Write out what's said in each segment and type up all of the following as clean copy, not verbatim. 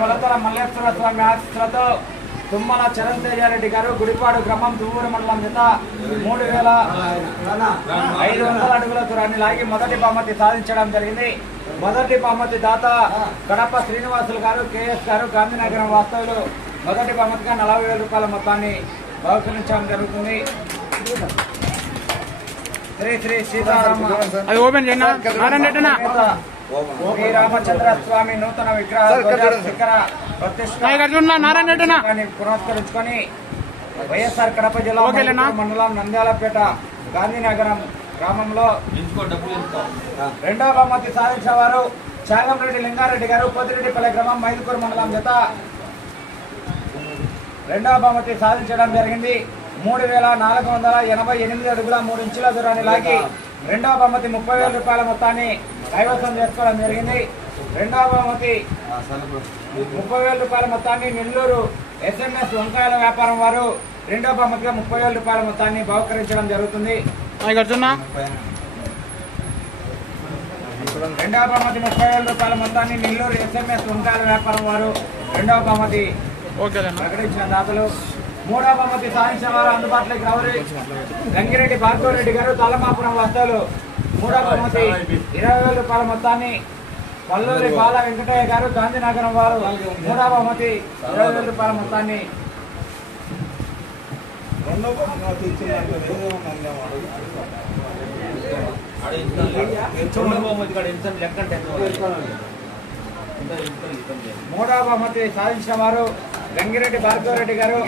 కొలతల మల్లేశ్వర స్వామి ఆశీస్సులతో తుమ్మల చరణ్ తేజారెడ్డి గారు గుడిపాడు గ్రామం తుమ్మూరు మండలం జత 3500 అడుగుల దూరాన్ని లాగి మొదటి బహుమతి సాధించడం జరిగింది. మొదటి బహుమతి దాత కడప శ్రీనివాసులు గారు, కేఎస్ గారు, గాంధీనగరం వాస్తవులు మొదటి బహుమతిగా 40,000 రూపాయల మొత్తాన్ని బహుకరించడం జరుగుతుంది. శ్రీ శ్రీ సీతారామ శ్రీ రామచంద్ర స్వామి నూతన విగ్రహ పురస్కరించుకొని వైఎస్ఆర్ కడప జిల్లా మండలం నంద్యాలపేట గాంధీనగరం గ్రామంలో రెండవ బహుమతి సాధించిన వారు చాగంరెడ్డి లింగారెడ్డి గారు, పొద్దురెడ్డిపల్లి గ్రామం, మైదుకూరు మండలం జత రెండవ బహుమతి సాధించడం జరిగింది. 3,488 అడుగుల 3 ఇంచుల దూరాన్ని లాగి రెండవ బహుమతి 30,000 రూపాయల మొత్తాన్ని కైవసం చేసుకోవడం జరిగింది. రెండవ బహుమతి 30,000 రూపాయల మొత్తాన్ని నెల్లూరు SMS వంకాయల వ్యాపారం వారు రెండవ బహుమతిగా 30,000 రూపాయల మొత్తాన్ని బహుకరించడం జరుగుతుంది. రెండవ బహుమతి 30,000 రూపాయల మొత్తాన్ని నెల్లూరు SMS వంకాయల వ్యాపారం వారు రెండవ బహుమతి ప్రకటించిన దాతలు. మూడవ బహుమతి సాధించిన వారు అందుబాటులోకి రావాలి. గంగిరెడ్డి భార్గవరెడ్డి గారు, తలమాపురం వాస్తవులు మూడవ బహుమతి 20,000 రూపాయల మొత్తాన్ని పల్లూరి బాల వెంకటయ్య గారు, గాంధీనగరం వారు మూడవ బహుమతి 20,000 రూపాయల మొత్తాన్ని మూడవ బహుమతి సాధించిన వారు గంగిరెడ్డి భార్గవరెడ్డి గారు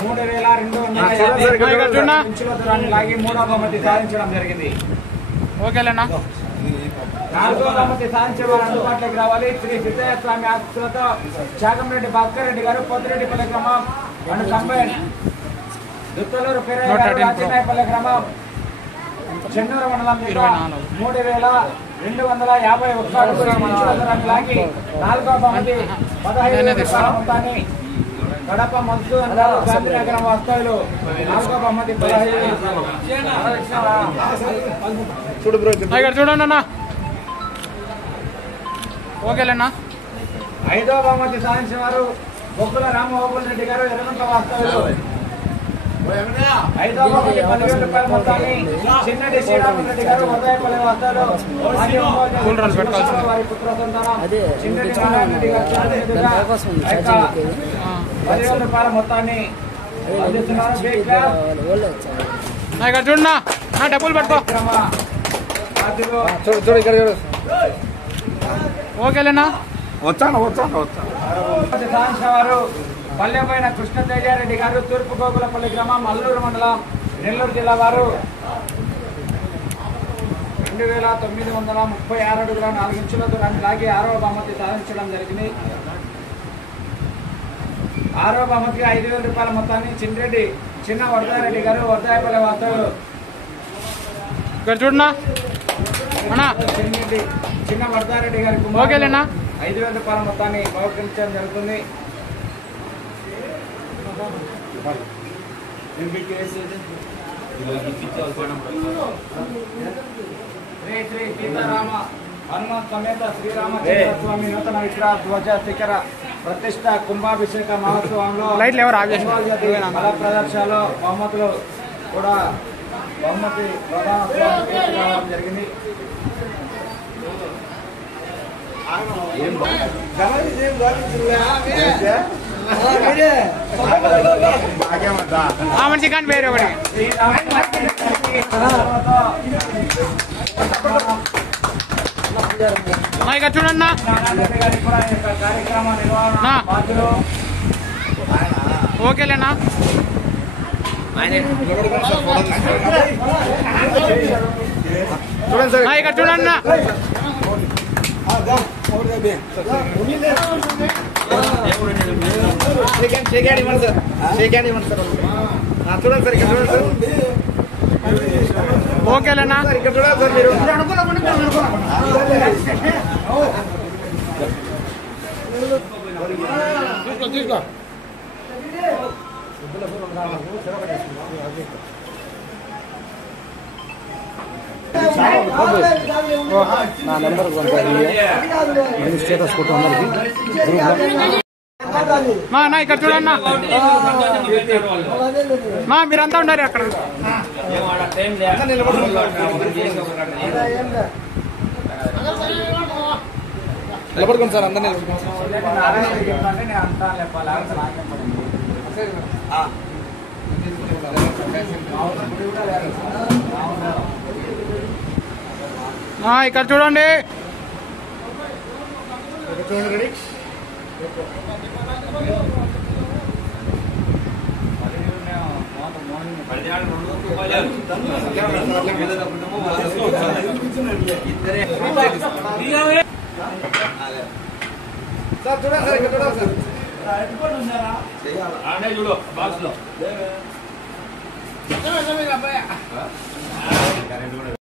3,250 ఇంచుల దూరాన్ని లాగి మూడవ బహుమతి సాధించడం జరిగింది. నాలుగో బహుమతి సాధించే వారు అందుబాటులోకి రావాలి. శ్రీ సిద్ధయ్య స్వామి ఆశీస్సులతో చాగంరెడ్డి భాస్కర్ రెడ్డి గారు, పొద్దురెడ్డిపల్లి గ్రామం, దుత్తలూరు పేరయ్య గారు, రాజనాయపల్లి గ్రామం, చెన్నూరు మండలం 3,251 అడుగుల ఇంచుల దూరాన్ని లాగి నాలుగో బహుమతి 15,000 రూపాయల మొత్తాన్ని కడప మధు గాంధీనగరం వాస్తవులు నాలుగో బహుమతి 15,000 చూడండి. ఐదో బహుమతి సాధించిన వారు బొక్కుల రామగోపాల్ రెడ్డి గారు, ఎర్రగుంట వాస్తవులు ఐదో బహుమతి 10,000 రూపాయల మొత్తాన్ని చిన్నటి శ్రీరామరెడ్డి గారు, వరదాయపల్లి వాస్తవులు వారి పుత్ర సంతానం చిన్నటి నారాయణరెడ్డి గారు 10,000 రూపాయల మొత్తాన్ని అందిస్తున్నారు. డబ్బులు పట్టుకో ఓకేలేనా. సాధించిన వారు పల్లెపోయిన కృష్ణ తేజారెడ్డి గారు, తూర్పు గోకులపల్లి గ్రామం, అల్లూరు మండలం, నెల్లూరు జిల్లా వారు 2,936 అడుగుల 4 ఇంచుల దూరాన్ని లాగి ఆరవ బహుమతి సాధించడం జరిగింది. ఆరవ బహుమతికి 5,000 రూపాయల మొత్తాన్ని చిన్నరెడ్డి చిన్న వరదారెడ్డి గారు, వరదాయపల్లి వాస్తవులు చిన్న వరదారెడ్డి గారికి 5,000 రూపాయల మొత్తాన్ని బహుకరించడం జరుగుతుంది. శ్రీ శ్రీ సీతారామ హనుమత్ సమేత శ్రీరామచంద్ర స్వామి నూతన విగ్రహ ధ్వజ శిఖర ప్రతిష్ట కుంభాభిషేక మహోత్సవంలో కళ ప్రదర్శనలో బహుమతులు కూడా బహుమతి ప్రధాన కావడం జరిగింది. మనిషి కానీ వేరే ఒకటి ఇక్కడ చూడన్నా ఓకేలేనా. ఇక్కడ చూడన్నా ఓకేలేనా. ఇక్కడ చూడాలి సార్ మీరు తీసుకో. నా నెంబర్ స్టేటస్ ఫోటో నా ఇక్కడ చూడన్నా నా మీరంతా ఉన్నారు అక్కడ నిలబడుకోండి సార్ అందరినీ ఇక్కడ చూడండి సార్ చూడండి సార్ ఇక్కడ చూడండి సార్ చూడు బాక్స్ లో